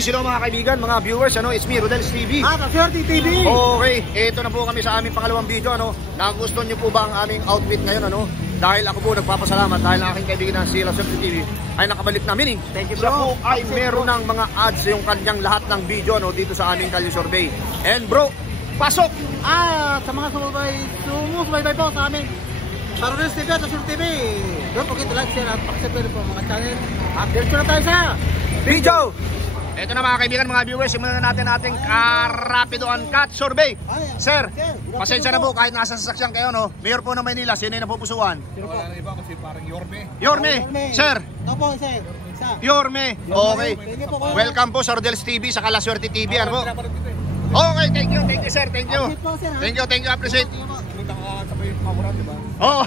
Peace, hello mga kaibigan, mga viewers, it's me, Rodel's TV. Swerte TV. Okay, ito na po kami sa aming pangalawang video, Nagustuhan niyo po ba ang aming outfit ngayon, Dahil ako po nagpapasalamat dahil ang aking kaibigan na si Swerte TV ay nakabalik na. Meaning, thank you, siya po ay meron ng mga ads yung kanyang lahat ng video, dito sa aming Kalye Survey. And bro, pasok! Sa mga sumusubaybay po sa amin sa Rodel's TV at Swerte TV, don't forget to like, share at subscribe po mga channel. At diretso na tayo sa video! Ito na mga kaibigan, mga viewers, simulan na natin ating Rapido Uncut Survey. Sir, pasensya na po kahit nasa sasakyan kayo, Mayor po ng Maynila, sino yung napupusuan? Wala na iba kasi parang Yorme. Yorme, sir. Opo, sir. Yorme, okay. Welcome po sa Rodel's TV, sa Swerte TV, ano po? Okay, thank you sir, thank you. Thank you, appreciate. Pumunta ka sa may paboran, di ba? Oh,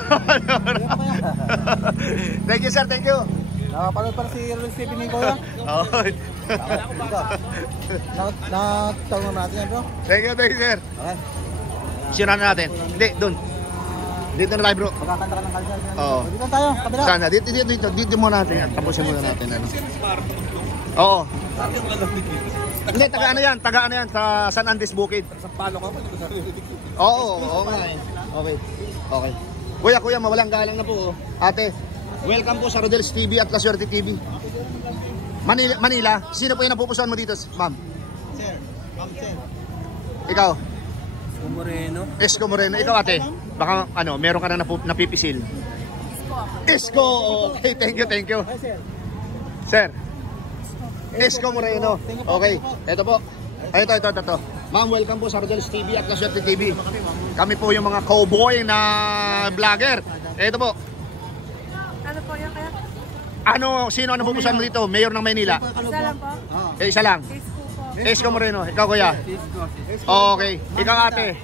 thank you sir, thank you. Nakapanood para si Rodel's TV ni Kuya. Nakatawag natin yan, bro. Thank you sir. Okay. Sino na natin? Hindi, dun. Dito na tayo, bro. Magkakanta ka ng kalsal. Oo. Dito tayo, kabila. Sana, dito muna natin. Tapusin muna natin. Oo. Hindi, taga ano yan, sa San Andres Bukid. Sa palo ka pa, di ba sa Oo nga eh. Okay. Kuya, mawalang galang na po. Ate, welcome po sa Rodel's TV at Swerte TV. Manila, sino po yung napupusuan mo dito, ma'am? Sir, Ikaw? Esko Moreno. Moreno. Ikaw ate, baka meron ka na napipisil. Esko. Okay, thank you. Sir. Esko Moreno. Okay, ito po. Ito. Ma'am, welcome po sa Rodel's TV at Swerte TV. Kami po yung mga cowboy na vlogger. Ito po. Ano po yung kaya? Sino ang napupusuan mo dito? Mayor ng Maynila? Isa lang po. Isa lang. Esko Moreno. Ikaw kuya? Okay. Ikaw ate?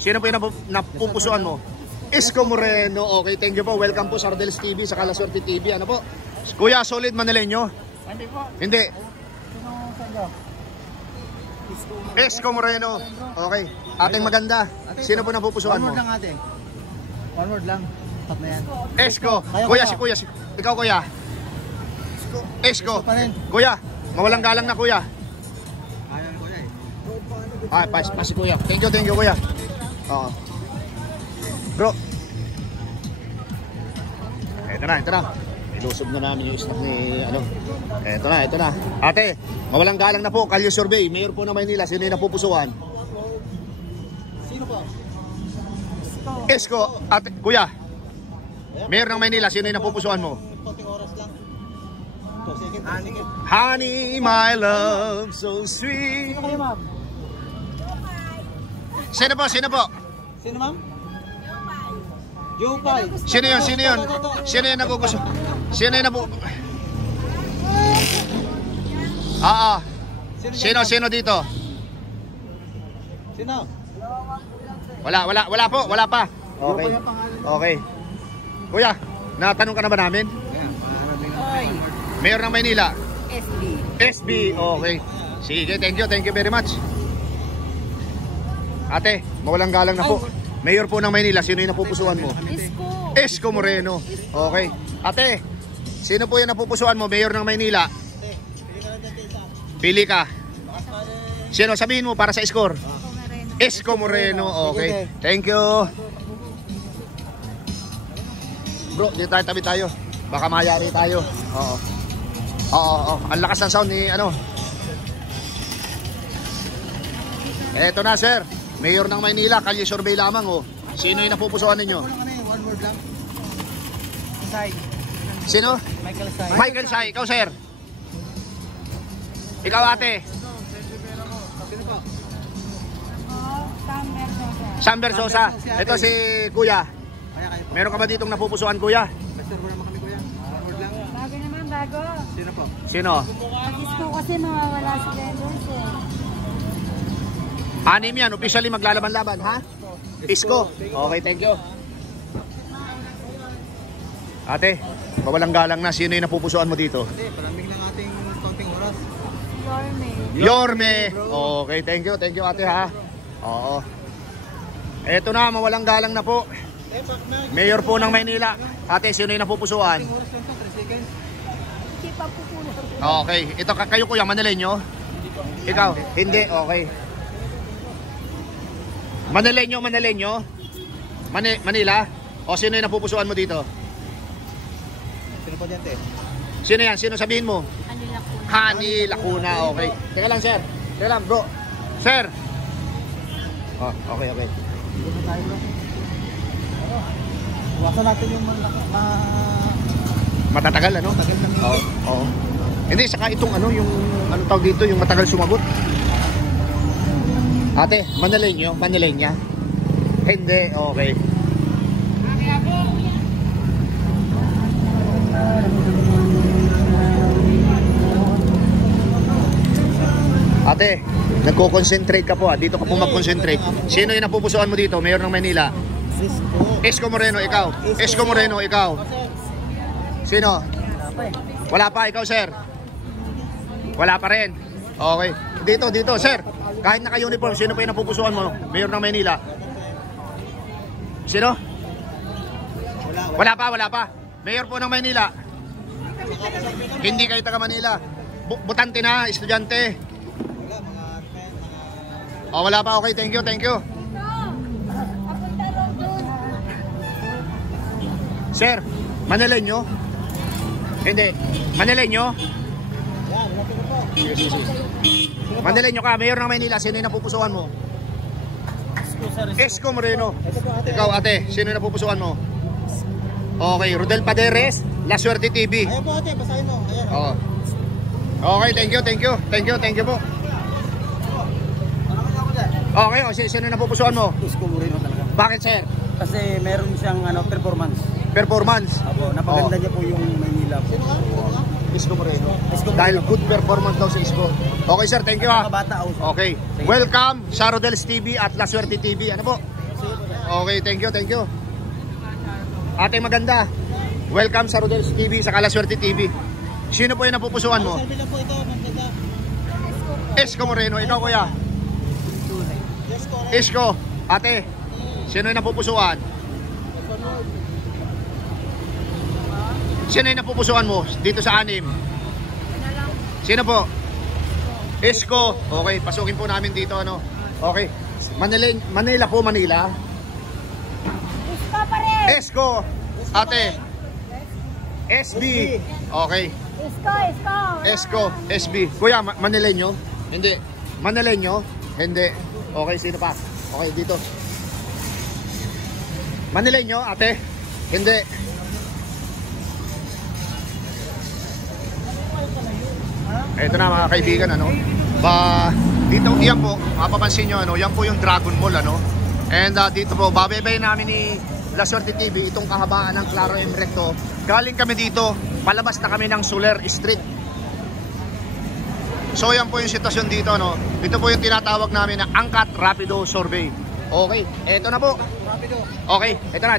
Sino po yung napupusuan mo? Esko Moreno. Okay, thank you po. Welcome po sa Rodel's TV, sa Swerte TV. Ano po? Kuya, solid Manileño? Hindi po. Hindi. Sino sa'yo? Esko Moreno. Okay. Ating maganda. Sino po napupusuan mo? One word lang ate. One word lang. Stop na yan. Esko. Kuya, si Kuya. Ikaw kuya. Esko. Kuya, mawalang galang na kuya. Ayan ko eh. Pa si kuya. Thank you kuya. Oo. Bro. Ito na. Ilusob na namin yung stock ni Ito na. Ate, mawalang galang na po. Kalye Survey, Mayor po ng Maynila, sino yung napupusuan? Sino po? Esko. Ate, kuya. Mayor ng Maynila, sino yung napupusuan mo? Konting oras lang. Honey, my love, so sweet. Sino kayo, ma'am? Sino po? Sino, ma'am? Jopay. Sino yun? Sino yung napupusuan? Sino yung Sino dito? Sino? Wala pa. Okay. Kuya, natanong ka na ba namin? Mayor ng Maynila? SB. Okay. Sige, thank you very much. Ate, mawalang galang na po. Mayor po ng Maynila, sino yung napupusuan mo? Esko Moreno. Okay. Ate, sino po yung napupusuan mo? Mayor ng Maynila? Pili ka. Sino? Sabihin mo para sa score. Esko Moreno. Okay. Thank you. Bro, dito tabi tayo. Baka mayari tayo. Oo. Ang lakas ng sound ni Eto na sir. Mayor ng Maynila, Kalye Survey lamang Sino yung napupusuan ninyo? One word lang. Sai. Sino? Michael Sai. Ikaw sir. Ikaw ate. Sino po? Sam Versosa. Ito si kuya. Meron ka ba ditong napupusuan kuya? Reservo naman kami kuya. One word lang. Bago naman, bago. Sino po? Sino? Pag-isko kasi mawawala si Lendos Anim yan. Officially maglalaban-laban, ha? Isko. Okay, thank you. Ate, mawalang galang na. Sino yung napupusuan mo dito? Ate, palamig lang ating konting oras. Yorme. Okay, thank you ate ha. Oo. Eto na, mawalang galang na po. Mayor po ng Maynila. Ate, sino yung napupusuan? Oras lang to, 3 seconds. pa po po. Okay. Ito, kayo kuya, Manileño? Ikaw? Hindi, okay. Manileño? Manila? O sino yung napupusuan mo dito? Sino po dyan, te? Sino yan? Sino sabihin mo? Kanila po. Hani Lacuna, okay. Teka lang, sir. Teka lang, bro. Sir! Oh, okay. Dito na tayo, bro. Iwasan natin yung Matatagal, ano? matagal na Oo. Oo. Hindi, saka itong ano, yung anong tawag dito, yung matagal sumagot. Ate, Manileña? Hindi, okay. Ate, nagko-concentrate ka po ah. Dito ka po mag-concentrate. Sino yung napupusuan mo dito? Mayor ng Maynila? Isko Moreno, ikaw. Isko Moreno, ikaw. Sino? Wala pa, ikaw sir. Wala pa rin. Okay. Dito, sir. Kahit naka-uniform, sino pa yung napupusuan mo? Mayor ng Maynila? Sino? Wala pa. Mayor po ng Maynila. Hindi kayo taga Manila. Butante na, estudyante. Oh, wala pa. Okay, thank you. Sir, Manileño? Hindi. Manileño? Manileño ka, Mayor ng Maynila. Sino yung napupusuan mo? Isko Moreno. Ikaw ate, sino yung napupusuan mo? Okay, Rodel Paderes, La Suerte TV. Ayan po ate, basahin mo. Ayan. Oo. Okay, thank you po. Okay, sino yung napupusuan mo? Isko Moreno talaga. Bakit sir? Kasi meron siyang performance. Apo, Napaganda niya po yung Maynila. Sino ka? Isko Moreno. Dahil good performance daw sa Isko. Okay sir, thank you ha. Okay. Welcome sa Rodel's TV at La Suerte TV. Ano po? Okay, thank you. Ate maganda. Welcome sa Rodel's TV sa La Suerte TV. Sino po yung napupusuan mo? Isko Moreno. Ikaw kuya? Isko. Ate, sino yung napupusuan? Sino yung napupusuan mo dito sa anim? Sino po? Isko. Okay, pasukin po namin dito ano. Okay. Manila po, Manila. Isko pa rin. Isko. Ate. SB. Okay. Isko. SB. Kuya, Manileño? Hindi. Manileño? Hindi. Okay, sino pa? Okay, dito. Manileño, ate? Hindi. Ito na mga kaibigan, ano? Dito, yan po, mapapansin nyo, ano? Yan po yung Dragon Mall, ano? And dito po, babebay namin ni La Suerte TV, itong kahabaan ng Claro M Recto. Galing kami dito, palabas na kami ng Soler Street. So yan po yung sitwasyon dito, no? Ito po yung tinatawag namin na Angkat Rapido Survey. Okay, eto na po. Okay, eto na.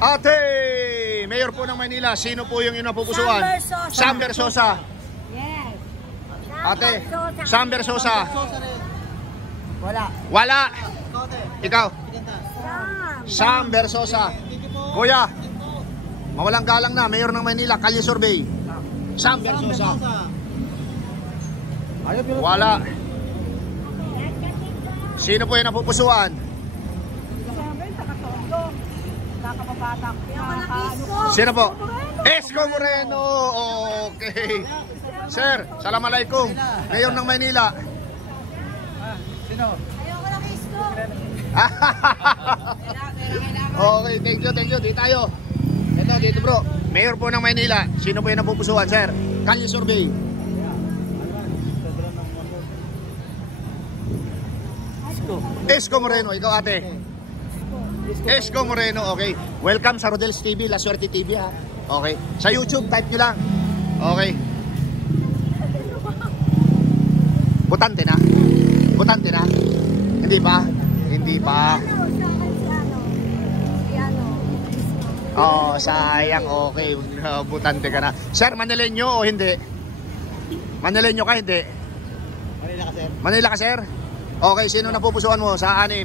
Ate! Mayor po ng Maynila, sino po yung napupusuan? Samber Sosa. Yes. Ate, Samber Sosa. Wala. Ikaw? Samber Sosa. Kuya, mawalang galang na, Mayor ng Maynila, Kalye Survey. Samber Sosa. Wala. Sino po yung napupusuan? Sino po? Isko Moreno. Okay. Sir, Assalamualaikum. Mayor ng Maynila. Sino? Ayoko lang Isko. Okay, thank you. Dito tayo. Dito bro. Mayor po ng Maynila. Sino po yung napupusuan, sir? Kalye Survey. Isko Moreno. Ikaw ate? Isko Moreno. Okay. Welcome sa Rodel's TV, La Suerte TV ha. Okay. Sa YouTube, type nyo lang. Okay. Butante na? Hindi pa. Oh, sayang. Okay. Butante ka na. Sir, Manileño o hindi? Manileño ka, hindi? Manila ka, sir? Okay, sino napupusuan mo sa anim?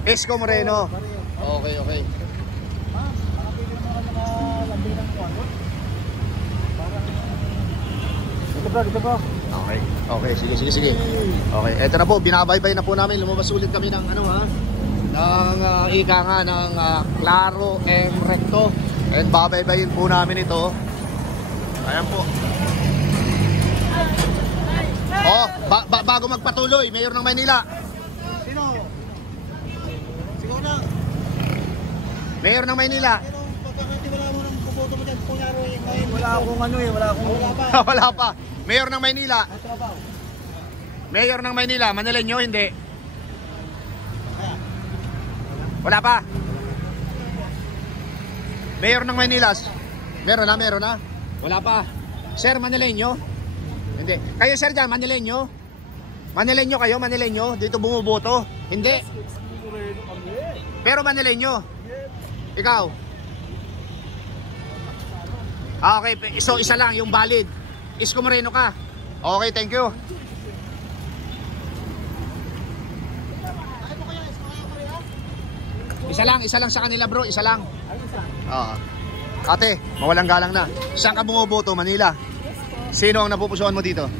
Isko Moreno. Okay. Dito po. Okay, sige. Okay, eto na po, binabaybay na po namin. Lumabas ulit kami ng ika nga ng Claro M Recto. And babaybayin po namin ito. Ayan po. Oh, bago magpatuloy, Mayor ng Maynila. Sino? Siguro na. Mayor ng Maynila. Pagkakatiwala mo ng buboto mo dyan, kunyari ngayon. Wala akong Wala pa. Mayor ng Maynila. Trabaho. Mayor ng Maynila, Manileño, hindi. Wala pa. Mayor ng Maynila. Meron na. Wala pa. Sir, Manileño? Hindi. Kayo sir dyan, Manileño? Manileño kayo, Manileño? Dito bumuboto? Hindi. Pero Manileño? Ikaw? Okay, so isa lang, yung valid. Isko Moreno ka. Okay, thank you. Isa lang sa kanila bro, isa lang. Oo. Ate, mawalang galang na. Saan ka bumuboto, Manila? Sino ang napupusuan mo dito?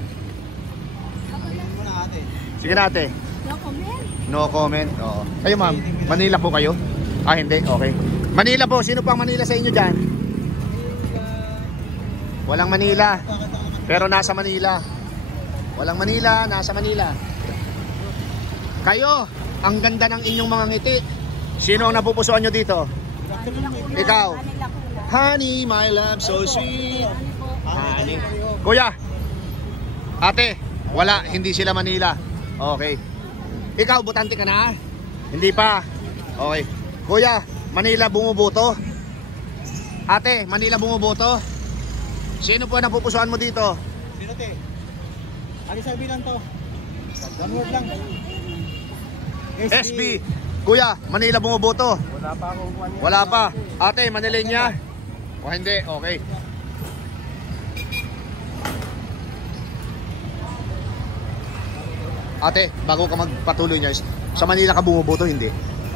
Sige na ate. No comment. No comment. Oo. Kayo ma'am, Manila po kayo? Ah hindi, okay. Manila po, sino pang Manila sa inyo dyan? Walang Manila. Pero nasa Manila. Walang Manila, nasa Manila. Kayo, ang ganda ng inyong mga ngiti. Sino ang napupusuan nyo dito? Ikaw. Honey, my love, so sweet. Honey. Kuya. Ate, wala, hindi sila Manila. Okay. Ikaw, botante ka na? Hindi pa. Okay. Kuya, Manila bumuboto? Ate, Manila bumuboto? Sino po ang napupusuan mo dito? Sino te? Ali sabi lang to. One word lang. SB. Kuya, Manila bumuboto? Wala pa akong kuwan. Wala pa. Ate, Manileña? O hindi, okay. Ate, bago ka magpatuloy niya, sa Manila ka bumuboto, hindi?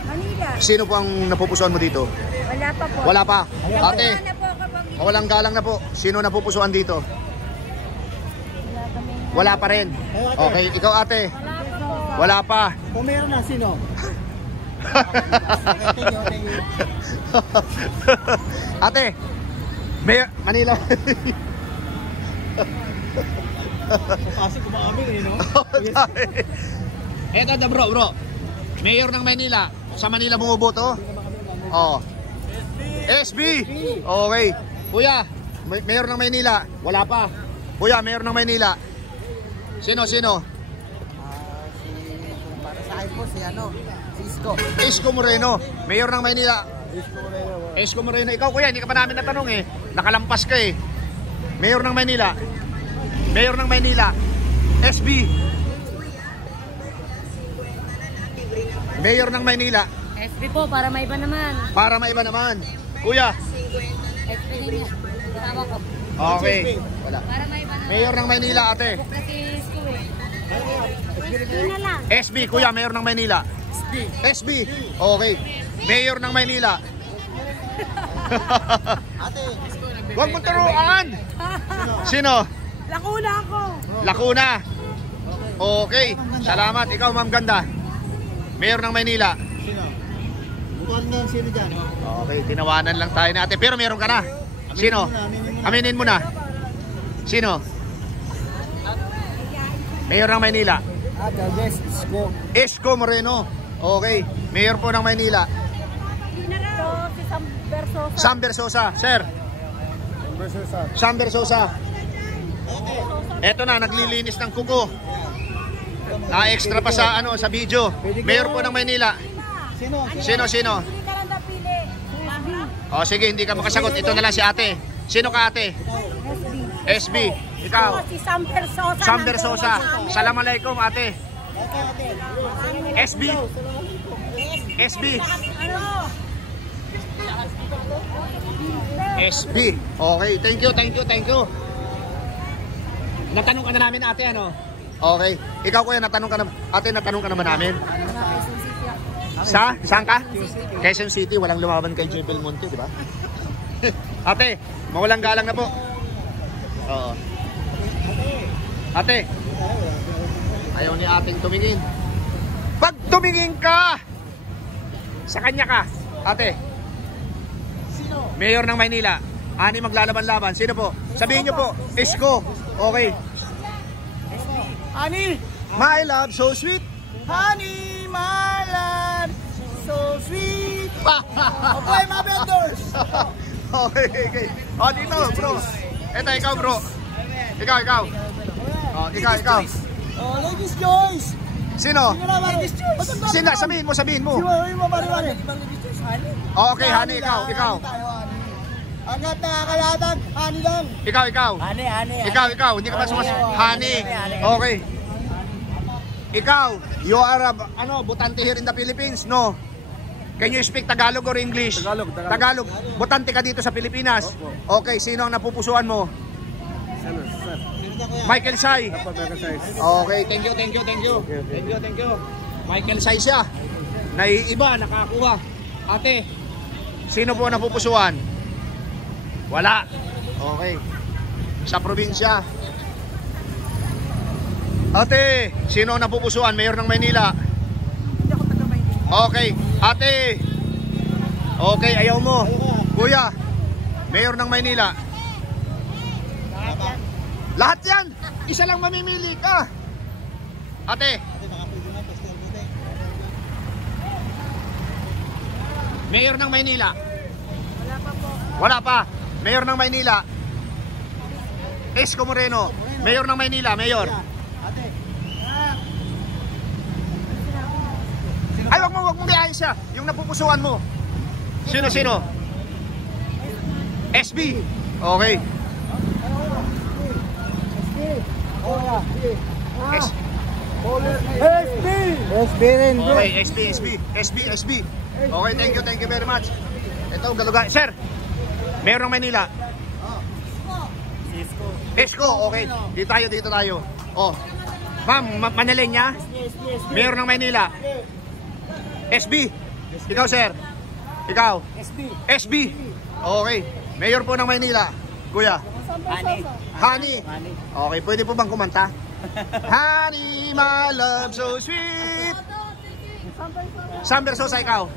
Manila. Sino po ang napupusuan mo dito? Wala pa po. Wala pa. Ate, Wala na po kapag mawalang galang na po. Sino napupusuan dito? wala kami. Wala pa rin. Okay, ikaw ate? Wala pa po. Wala pa. Kung meron na, sino? Thank you. Ate, Manila. Kasi kumaamin eh, no? Eto na bro. Mayor ng Maynila. Sa Manila bumuboto? Oh. SB. Okay. Kuya, Mayor ng Maynila. Wala pa. Kuya, Mayor ng Maynila. Sino? Para sa akin po, si Isko Moreno. Mayor ng Maynila. Isko Moreno. Ikaw kuya, hindi ka pa namin natanong eh. Nakalampas ka eh. Mayor ng Maynila. SB. Mayor ng Maynila. SB po, para may iba naman. Para maiba naman. Kuya. SB niya. Tawa ko. Okay. Wala. Para may iba naman. Mayor ng Maynila ate. Kasi isko eh. SB na lang. SB kuya, Mayor ng Maynila. SB. Okay. Mayor ng Maynila. Ate, Huwag mo turuan. Sino? Lakuna ako. Lacuna. Okay. Salamat. Ikaw ma'am ganda. Mayor ng Maynila. sino? Butuan na sino dyan? Okay, tinawanan lang tayo natin. Pero meron ka na. Sino? Aminin mo na. Sino? Mayor ng Maynila. Yes, Isko Moreno. Okay, Mayor po ng Maynila. Ito, si Versosa. Sam Versosa. Sir. Sam Versosa. Eto na, naglilinis ng kuko. Na-extra pa sa sa video. Mayor po ng Maynila. Sino? Sino? Hindi ka lang napili. SB. O sige, hindi ka makasagot. Ito na lang si ate. Sino ka ate? SB. Ikaw? Si Sam Versosa. Sam Versosa. Assalamualaikum ate. SB. SB. SB. Okay, thank you. Natanong ka na namin ate ano? Okay. Ikaw kuya, natanong ka na ba namin? Saan ka? Quezon City, walang lumaban kay J. Belmonte, di ba? Ate, mawalang galang na po. Oo. Ate. Ayaw ni ating tumingin. Pag tumingin ka, sa kanya ka. Ate. Sino? Mayor ng Maynila. Ani maglalaban-laban. Sino po? Sabihin nyo po. Isko. Okay. Honey! My love, so sweet. Honey, my love, so sweet. Okay, mga vendors. Okay, okay. O, dito, bro. Ito, ikaw, bro. Ikaw. O, ikaw. Oh, ladies' choice. Sino? Sino naman? Ladies' choice. Sino? Sabihin mo. Sino mo, Mariwari? O, okay, honey, ikaw. Hanggat nakakalatag, honey lang. Ikaw. Honey. Ikaw. Hindi ka ba honey. Okay. Ikaw, you are a, butante here in the Philippines, no? Can you speak Tagalog or English? Tagalog. Butante ka dito sa Pilipinas. Okay, sino ang napupusuan mo? Michael Sai. Okay, thank you. Thank you. Michael Sai siya. Naiiba, nakakuha. Ate, sino po napupusuan? Wala. Okay. Sa probinsya. Ate, sino ang napupusuan? Mayor ng Maynila. Hindi ako taga Maynila. Okay. Ate. Okay, ayaw mo. Kuya, Mayor ng Maynila. Lahat yan. Isa lang mamimili ka. Ate. Mayor ng Maynila. Wala pa po. Wala pa. Mayor ng Maynila. Isko Moreno. Mayor ng Maynila. Mayor. Ay, wag mo biyahin siya. Yung napupusuan mo. Sino? SB. Okay. SB rin, bro. Okay, SB. Okay, thank you very much. Ito, Galuga. Sir, Mayor ng Maynila. Isko, okay. Dito tayo. Oh. Ma'am, Manilenya? Mayor ng Maynila. SB. Ikaw, sir. Ikaw. SB. Okay. Mayor po ng Maynila. Kuya. Honey. Okay, pwede po bang kumanta? Honey, my love, so sweet. Sam Versosa, ikaw.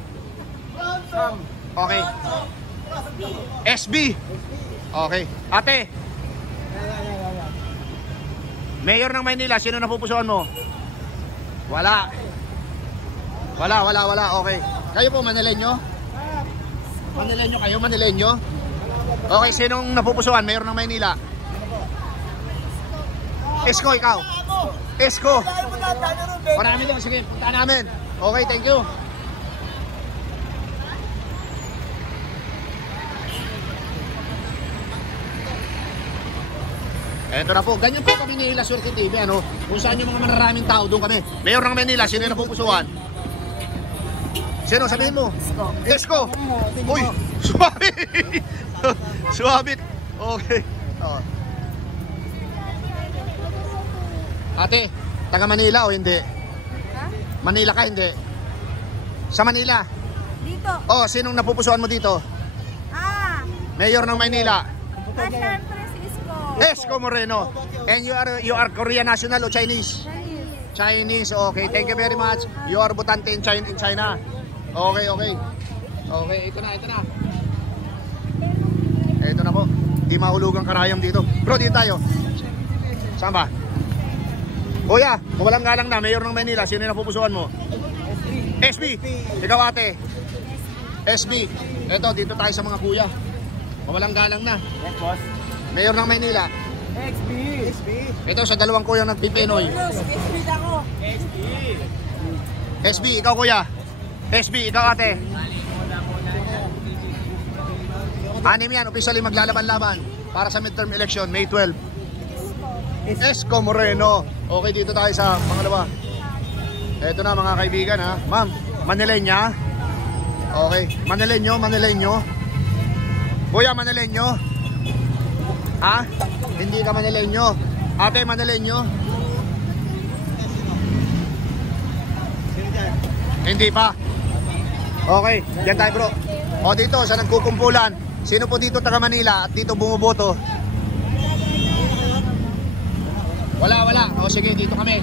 Okay. SB. Okay. Ate. Mayor ng Maynila, sino napupusuan mo? Wala. Okay. Kayo po, Manileño? Manileño? Okay, sinong napupusuan? Mayor ng Maynila? Isko, ikaw. Isko. Marami din. Sige, punta namin. Okay, thank you. Eto na po, ganyan po kami ni La Suerte TV, ano? Kung saan yung mga maraming tao, doon kami. Mayor ng Manila, sino yung napupusuan? Sino, sabihin mo? Isko. Uy, suwabit. Suwabit. Okay. Oh. Ate, taga Manila o hindi? Manila ka, hindi? Sa Manila? Dito. Oh, sinong napupusuan mo dito? Mayor ng Maynila. Siyempre si Isko. Isko Moreno. And you are Korean national o Chinese? Chinese. Okay, thank you very much. You are butante in China. Okay. Okay, ito na. Ito na po. Di mahulugang karayom dito. Bro, dito tayo. Saan ba? Kuya, walang galang na. Mayor ng Maynila. Sino yung napupusuan mo? SB. Ikaw, ate. SB. Ito, dito tayo sa mga kuya. Walang galang na. Yes, boss. Mayor ng Maynila. SB. Ito sa dalawang kuya nagpipinoy. SB ako. SB, ikaw kuya. SB, ikaw ate. Anim yan, officially maglalaban-laban para sa midterm election, May 12. Isko Moreno. Okay, dito tayo sa pangalawa. Ito na mga kaibigan ha. Ma'am, Manileña. Okay, Manileño. Kuya, Manileño. Ha? Hindi ka Manileño. Ate, Manileño. Hindi pa. Okay, yan tayo bro. O dito, sa nagkukumpulan. Sino po dito taga Manila at dito bumuboto? Wala. O sige, dito kami.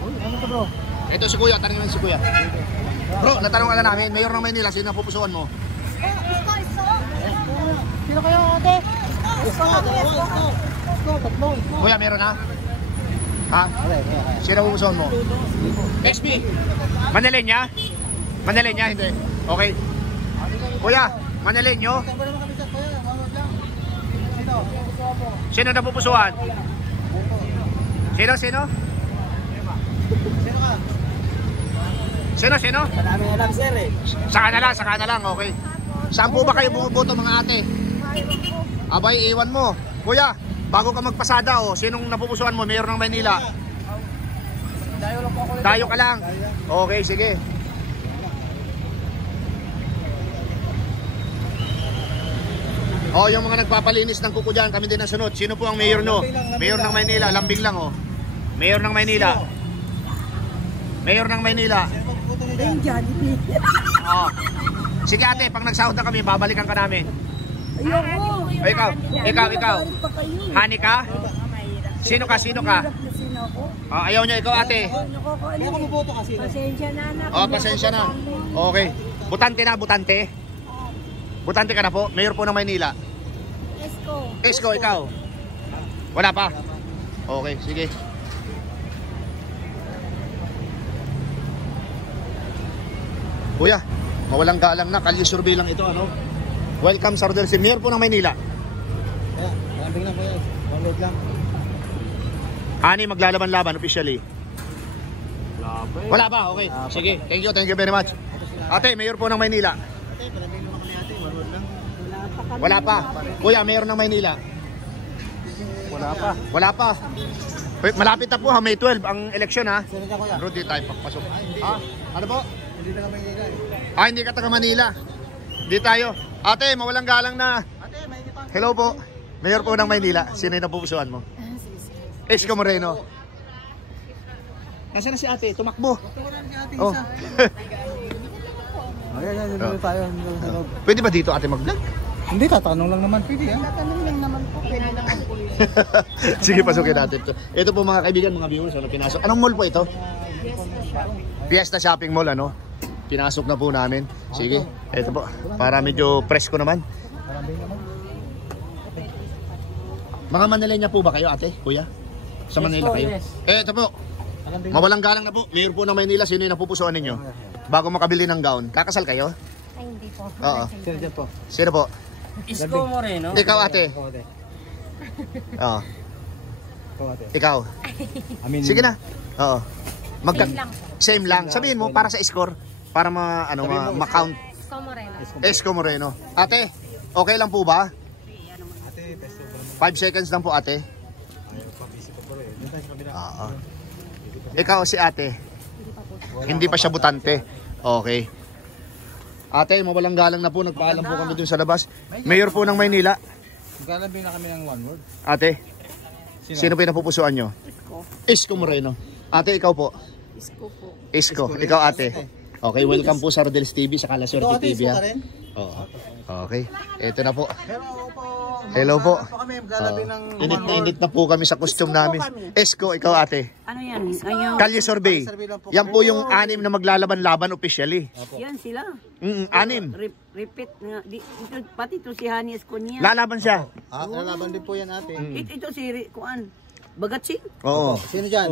Ano to bro? Ito si Kuya, tanongin mo si Kuya. Bro, natanong ka na namin, Mayor ng Maynila, sino ang pupusuan mo? Sino kayo ate? Isko, tatlo. Kuya, meron na? Ha? Sino ang pupusuan mo? XP. Manilenya? Manilenya, hindi. Okay. Kuya, Manilenyo? Sino na pupusuan? Sino? Sino ka? Sino? Marami alam sir eh. Saka na lang, okay. Saan po ba kayo bumuboto mga ate? Abay, iwan mo. Kuya, bago ka magpasada, sinong napupusuan mo? Mayor ng Maynila? Dayo ka lang. Okay, sige. Yung mga nagpapalinis ng kuko dyan, kami din ang sunod. Sino po ang mayor no? Mayor ng Maynila, lambing lang Mayor ng Maynila. Mayor ng Maynila. Sige ate, pag nagsahod na kami, babalikan ka namin. Ayoko. Ikaw. Hani ka? Sino ka? Ayaw niya, ikaw ate. Pasensya na anak. Pasensya na. Okay. Butante na, butante. Butante ka na po, mayor po ng Maynila. Isko, ikaw. Wala pa? Okay, sige. Kuya, mawalang galang na, kalye survey lang ito, Welcome sa Rodel Mayor po ng Maynila. Lambing lang po yan. One load lang. Ani maglalaban-laban officially? Wala pa, okay. Sige, thank you very much. Ate, mayor po ng Maynila. Ate, palambing naman kami ate. One load lang. Wala pa. Kuya, mayor ng Maynila. Wala pa. Malapit na po May 12 ang eleksyon Sino ka kuya? Bro, di tayo papasok. Ano po? Hindi na kami Manila. Hindi ka taga Manila. Di tayo. Ate, mawalang galang na. Ate, may pa. Hello po. Mayor po ng Maynila. Sino yung napupusuan mo? Isko Moreno. Nasaan na si ate? Tumakbo. Tukuran si ate Oh. isa. Ayan, tayo. Pwede ba dito ate mag-vlog? Hindi, tatanong lang naman. Pwede yan. Tatanong lang naman po. Sige, pasukin natin ito. Ito po mga kaibigan, mga viewers, pinasok. Anong mall po ito? Fiesta Shopping Mall, Pinasok na po namin. Sige, ito po. Para medyo presko naman. Mga Manilenya po ba kayo, ate, kuya? Sa Manila kayo? Ito po. Mawalang galang na po. Mayor po ng Maynila, sino yung napupusuan ninyo? Bago makabili ng gown. Kakasal kayo? Ay, hindi po. Oo. Sino dyan po? Sino po? Isko Moreno. Ikaw, ate. Oo. Ikaw. Sige na. Oo. Same lang po. Same lang. Sabihin mo para sa score, para ma-count. Isko Moreno. Isko Moreno. Ate, okay lang po ba? Ate, peso. 5 seconds lang po, ate. Oo. Ikaw si ate. Hindi pa siya butante. Okay. Ate, mawalang galang na po. Nagpaalam po kami dun sa labas. Mayor po ng Maynila. Maglalambing na kami ng one word. Ate, sino po yung napupusuan nyo? Isko Moreno. Ate, ikaw po? Isko po. Isko. Ikaw, ate. Okay, welcome po sa Rodel's TV, sa Kalaswerte TV. Isko ka rin? Oo. Okay. Ito na po. Hello Hello po. po. Po kami, maglalambing ng Init na init na po kami sa costume namin. Isko, ikaw ate. Ano yan? Ayun. Kalye survey. Yan po yung 6 na maglalaban-laban officially. Yan sila. 6. Repeat nga. Pati to si Hani Esconia. Lalaban siya. Lalaban din po yan ate. Ito si Kuan. Bagatsing. Oo. Sino dyan?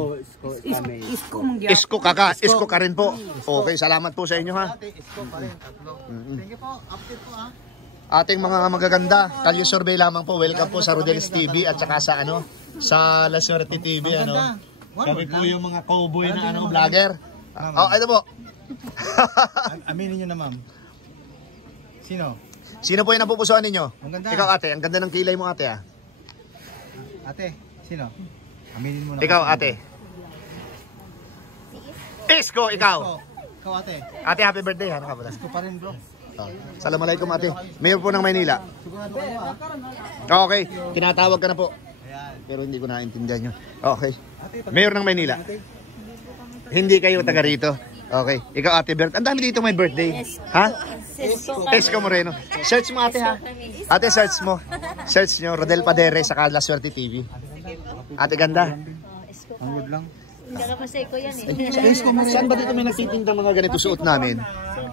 Isko mangya. Isko ka rin po. Okay, salamat po sa inyo ha. Ate, Isko pa rin. Tatlo. Thank you po. Update po Ating mga magaganda, kalye survey lamang po. Welcome po sa Rodel's TV at saka sa sa La Suerte TV Kami po yung mga cowboy na vlogger. Ito po. Aminin nyo na ma'am. Sino? Sino po yung napupusuan ninyo? Ang ganda. Ikaw ate, ang ganda ng kilay mo ate ah. Ate, sino? Aminin mo na. Ikaw ate. Isko, ikaw. Ikaw ate. Ate, happy birthday. Ano ka pala? Isko pa rin bro. Assalamualaikum ate. Mayor po ng Maynila. Sigurado kayo Okay, tinatawag ka na po. Pero hindi ko naintindihan yun. Okay. Mayor ng Maynila. Hindi kayo taga rito. Okay. Ikaw, Ate Bert. Ang dami dito may birthday. Ha? Esko Moreno. Search mo, ate, ha? Ate, search mo. Search nyo, Rodel Padere sa La Suerte TV. Ate, ganda. Ang good lang. Hindi ka kasi ko yan eh. Saan ba dito may nagtitinda mga ganito suot namin?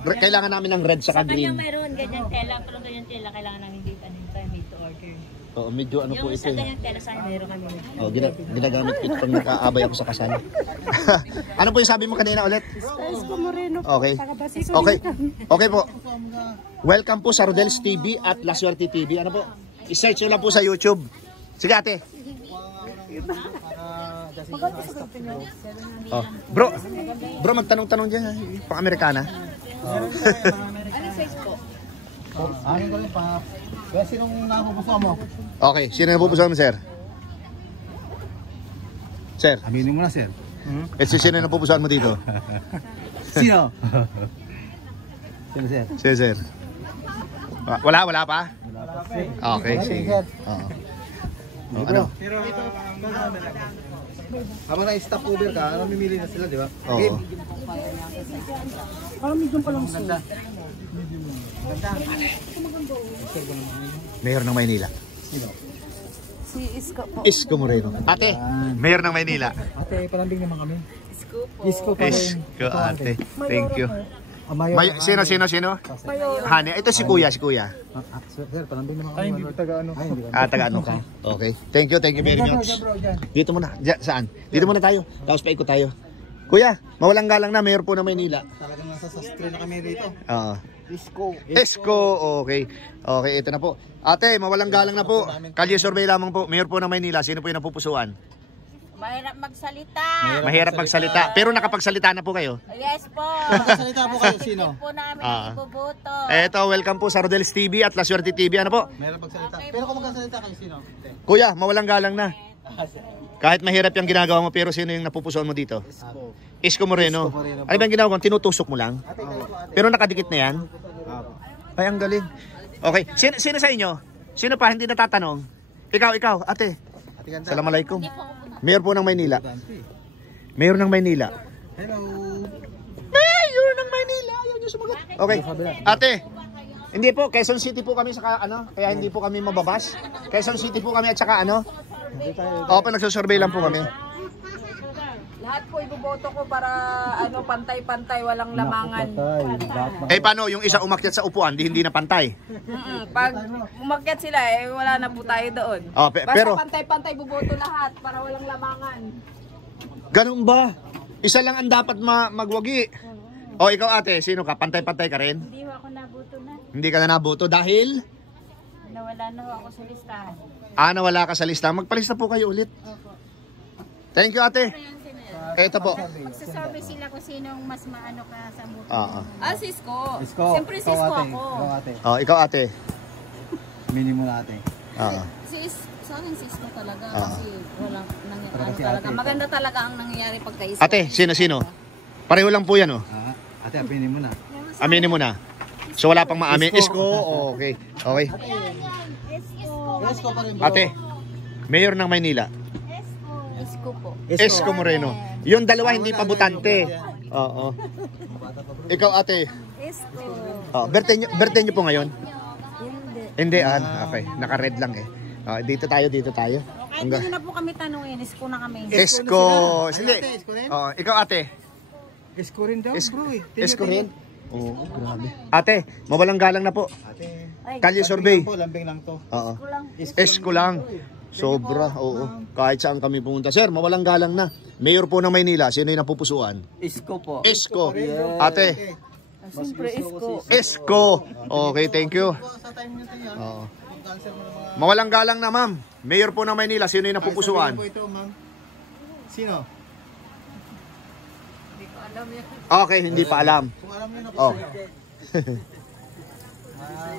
Kailangan namin ng red sa Sa kanya green. mayroon ganyan tela, pero ganyan tela kailangan namin dito tayo made to order. Oo, medyo ano po Yung ito sa eh. ganyang tela sa akin mayroon kami. Oh, ginagamit ko ito pag nakaabay ako sa kasal. Ano po yung sabi mo kanina ulit? Okay. Okay. Okay po. Welcome po sa Rodel's TV at La Suerte TV. Ano po? I-search nyo lang po sa YouTube. Sige, ate. Oh, bro, magtanong-tanong dyan. Pang-Amerikana. Akin ko rin pa. Kaya sinong napupuso mo? Okay, sino napupusuan mo, sir? Sir, Aminin mo na, sir. sino napupusuan mo dito? Sino? Sino sir? Sir. Wala pa? Okay, sige. Oo. Oh, ano? Pero habang na-stop over ka, mamimili na sila, di ba? Oo. Parang medyo pa lang sila. Mayor ng Maynila. Si Isko po. Isko Moreno. Ate, Mayor ng Maynila. Ate, palambing naman kami. Isko po. Isko pa rin. Isko, ate. Thank you. Amayo. Sino? Hani, ito si Kuya. Sir, palambing naman kami. Ay, hindi ko taga ano. Ay, hindi ko. Taga ano ka? Okay. Thank you very much. Dito muna. Saan? Dito muna tayo. Tapos paikot tayo. Kuya, mawalang galang na, Mayor po ng Maynila. Talagang nasa sastre na kami rito. Oo. Isko. Okay. Okay, ito na po. Ate, mawalang galang na po. Kalye survey lamang po. Mayor po ng Maynila. Sino po yung napupusuan? Mahirap magsalita. Mahirap magsalita. Pero nakapagsalita na po kayo. Yes po. Magkasalita po kayo, sino? Po namin ibubuto. Eto, welcome po sa Rodel's TV at La Suerte TV. Ano po? Meron pagsalita. Pero kung magkasalita kayo, sino? Kuya, mawalang galang na. Kahit mahirap yung ginagawa mo, pero sino yung napupusuan mo dito? Isko Moreno. Ano ba yung ginagawa mo? Tinutusok mo lang? Pero nakadikit na yan? Ay, ang galing. Okay. Sino sa inyo? Sino pa hindi natatanong? Ikaw, ate. Assalamualaikum. Mayor po ng Maynila. Mayor ng Maynila. Hello. Mayor ng Maynila. Ayaw niyo sumagot. Okay. Ate. Hindi po, Quezon City po kami sa kaya hindi po kami mababas. Quezon City po kami at saka Opo, nagsusurvey lang po kami. Lahat po iboboto ko para pantay-pantay, walang lamangan. Paano yung isa umakyat sa upuan, hindi na pantay? Pag umakyat sila wala na po tayo doon. Pero Pantay-pantay boboto lahat para walang lamangan. ganun ba? Isa lang ang dapat magwagi. O ikaw ate, sino ka? Pantay-pantay ka rin? Hindi ako nabuto na. Hindi ka na naboto dahil? Nawala na ako sa listahan. Nawala ka sa lista. Magpalista po kayo ulit. Thank you ate. Eto po. Magsasabi sila kung sinong mas maano ka sa buto. Si Isko. Isko. Siyempre si Isko ako. Ikaw ate. Minimum na ate. Sa akin si Isko talaga Ah. kasi walang Talaga si talaga. ate. Maganda talaga ang nangyayari pagka Isko. Ate, sino? Pareho lang po yan Ate, aminin mo na. Aminin mo na. So wala pang maamin. Isko. Okay. Isko pa rin bro. Ate, Mayor ng Maynila. Isko po. Isko Moreno. Yung dalawa hindi pa butante. Oo. Ikaw ate. Isko. Birthday nyo po ngayon? Hindi. Okay. Naka-red lang eh. Dito tayo. Kahit hindi na po kami tanungin, Isko na kami. Isko. Hindi. Isko rin? Ikaw ate. Isko rin daw bro eh. Isko rin? Oo, grabe. Ate, mawalang galang na po. Ate. Kalye survey. Lambing lang to. Oo. Isko lang. Sobra, oo. Kahit saan kami pumunta. Sir, mawalang galang na. Mayor po ng Maynila, sino yung napupusuan? Isko po. Isko. Ate. Siyempre Isko. Isko. Okay, thank you. Sa time nyo tayo. Oo. Cancel mo ng mga... Mawalang galang na, ma'am. Mayor po ng Maynila, sino yung napupusuan? Po ito, ma'am. Sino? Okay, hindi pa alam. Kung alam nyo na po. Oh.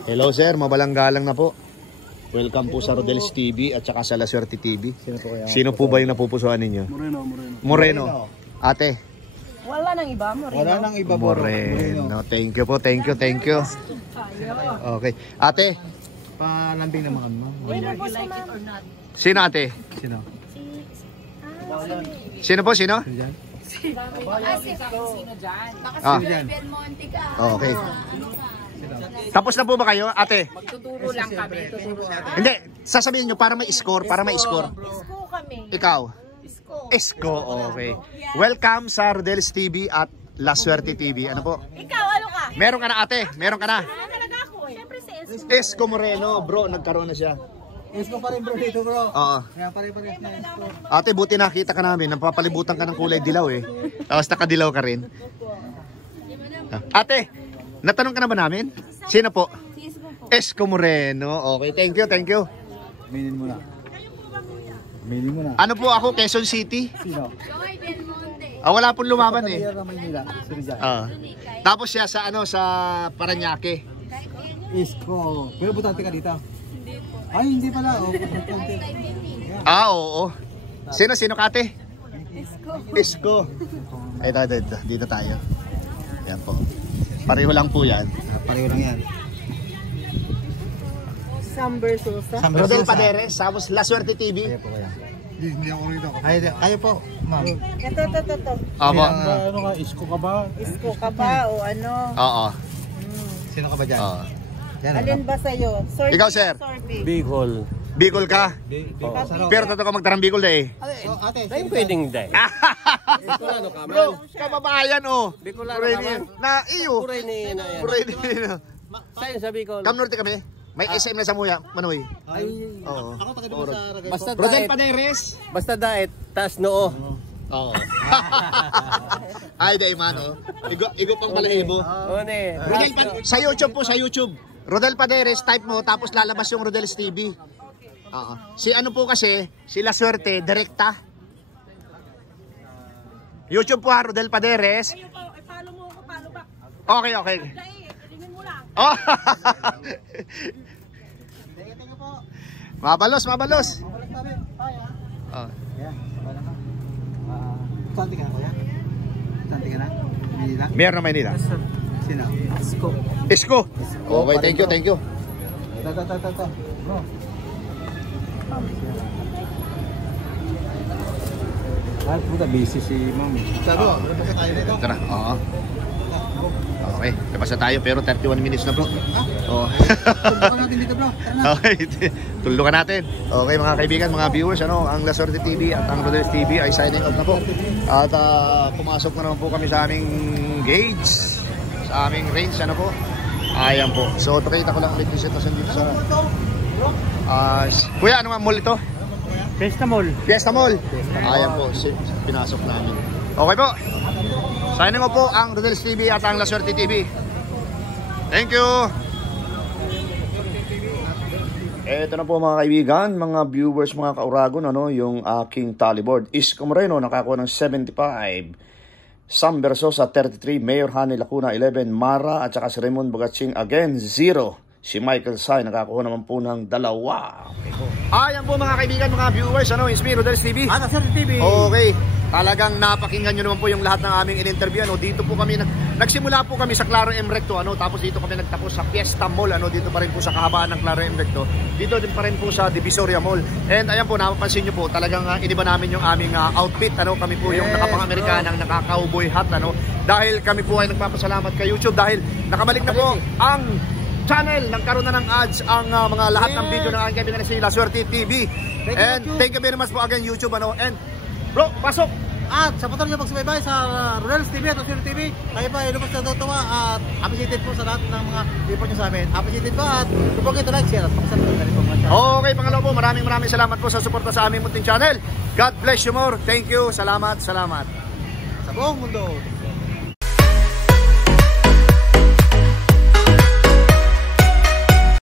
Hello sir, mawalang galang na po. Welcome po sa Rodel's TV at saka sa La Suerte TV. Sino po ba yung napupusuan ninyo? Moreno. Ate. Wala nang iba mo rin. Wala nang iba po. Moreno. Thank you po. Thank you. Okay. Ate. Palambing naman kami, ma'am. Whether you like it or not. Sino ate? Sino? Sino po? Sino? Sino dyan? Baka Ah. si Del Monte ka. Okay. Tapos na po ba kayo, ate? Magtuturo lang kami. Tuturo lang. Hindi, sasabihin nyo para may score, para may score. Isko kami. Ikaw? Isko. Esko, okay. Welcome sa Rodel's TV at La Suerte TV. Ano po? Ikaw, ano ka? Meron ka na, ate? Meron ka na? Ano talaga ako? Siyempre si Isko. Esko Moreno, bro, nagkaroon na siya. Isko pa rin bro dito bro. Oo. Kaya pare-pares na Isko. Ate, buti nakita ka namin. Napapalibutan ka ng kulay dilaw eh. Tapos nakadilaw ka rin. Ate, natanong ka na ba namin? Sino po? Si Isko po. Esko Moreno. Okay, thank you, thank you. Aminin mo na. Aminin mo na. Ano po ako, Quezon City? Sino? Joy Del Monte. Wala pong lumaban eh. Mayor ng Maynila. Sino dyan? Tapos siya sa ano sa Parañaque. Isko. Pero butante ka dito? Hindi po. Ay, hindi pala. Oh, butante. Oo. Sino kate? Isko. Ay, dito tayo. Yan po. Pareho lang po yan. Pareho lang yan. Samber Sosa. Rodel Paderes, tapos La Suerte TV. Kaya po kaya. Hindi ako rito. Ay, kayo po, ma'am. Ito. Opo. Ano ka, Isko ka ba? Isko ka ba o ano? Oo. Sino ka ba dyan? Oo. Yan, Alin ba sa'yo? Sorby Ikaw, sir. Sorby. Bicol. Bicol ka? Sarap. Pero totoo ka magtarang Bicol na eh. Ate, Ay, pwedeng day. Bicolano ka, Bro, kababayan oh. Bicolano Puray ka niya. man. Na iyo. Puray ni na yan. Puray niya. Saan sa Bicol? Cam Norte kami. May SM na sa Muya, Manoy. Ay, Oo. Ako taga doon sa Ragay. Basta Rodel diet. Paderes. Basta diet. Taas noo. Oo. Ay, day man oh. Igo pang balahibo. One. Rodel sa YouTube po, sa YouTube. Rodel Paderes, type mo, tapos lalabas yung Rodel's TV. Oo. Si ano po kasi, si La Suerte, direkta. YouTube po ha, Rodel Paderes. Follow mo ako, follow back. Okay. Tingin mo lang. Oh. Thank you po. Mabalos. Balik kami. Bye ha. Oh. yan. Wala ka. Butante ka na, kuya? Butante ka na? Maynila? Mayor ng Maynila. Sino? Isko. Okay, thank you. Ta. Bro. Ay, puta, busy si ma'am. Sabi ko, lumabas tayo dito. Tara. Oo. Okay, labas na tayo pero 31 minutes na bro. Oo. Tulungan natin dito bro. Tara na. Okay, tulungan natin. Okay mga kaibigan, mga viewers, ang La Suerte TV at ang Rodel's TV ay signing off na po. At pumasok na naman po kami sa aming gauge, sa aming range, po. Ayan po. So, pakita ko lang ulit yung sitwasyon dito sa... Kuya, ano nga mall ito? Fiesta Mall. Fiesta Mall. Ayan po, pinasok namin. Okay po. Signing off po ang Rodel's TV at ang La Suerte TV. Thank you. Ito na po mga kaibigan, mga viewers, mga kauragon, yung aking tally board. Isko Moreno nakakuha ng 75. Sam Versosa 33, Mayor Hani Lacuna 11, Mara at saka si Raymond Bagatsing again 0. Si Michael Sai nakakuha naman po ng 2. Okay po. Ayan po mga kaibigan, mga viewers, it's me, Rodel's TV. Ana Sir TV. Okay, talagang napakinggan nyo naman po yung lahat ng aming in-interview. Dito po kami, nagsimula po kami sa Claro M Recto, tapos dito kami nagtapos sa Fiesta Mall, dito pa rin po sa kahabaan ng Claro M Recto. Dito din pa rin po sa Divisoria Mall. And ayan po, napapansin nyo po, talagang iniba namin yung aming outfit. Kami po yung nakapang-Amerikanang naka-cowboy hat. Dahil kami po ay nagpapasalamat kay YouTube dahil nakabalik na po ang channel, nagkaroon na ng ads ang mga lahat ng video ng aking kaibigan na si La Suerte TV. And thank you very much po again YouTube. And bro, pasok! At sa patuloy na pagsubaybay sa Rodel's TV at Sir TV, tayo pa ay lumabas na tutuwa at appreciated po sa lahat ng mga report nyo sa amin. Appreciated po at don't forget to like, share at pakisalamat na rin po mga channel. Okay, pangalawa po, maraming salamat po sa suporta sa aming munting channel. God bless you more. Thank you. Salamat. Sa buong mundo.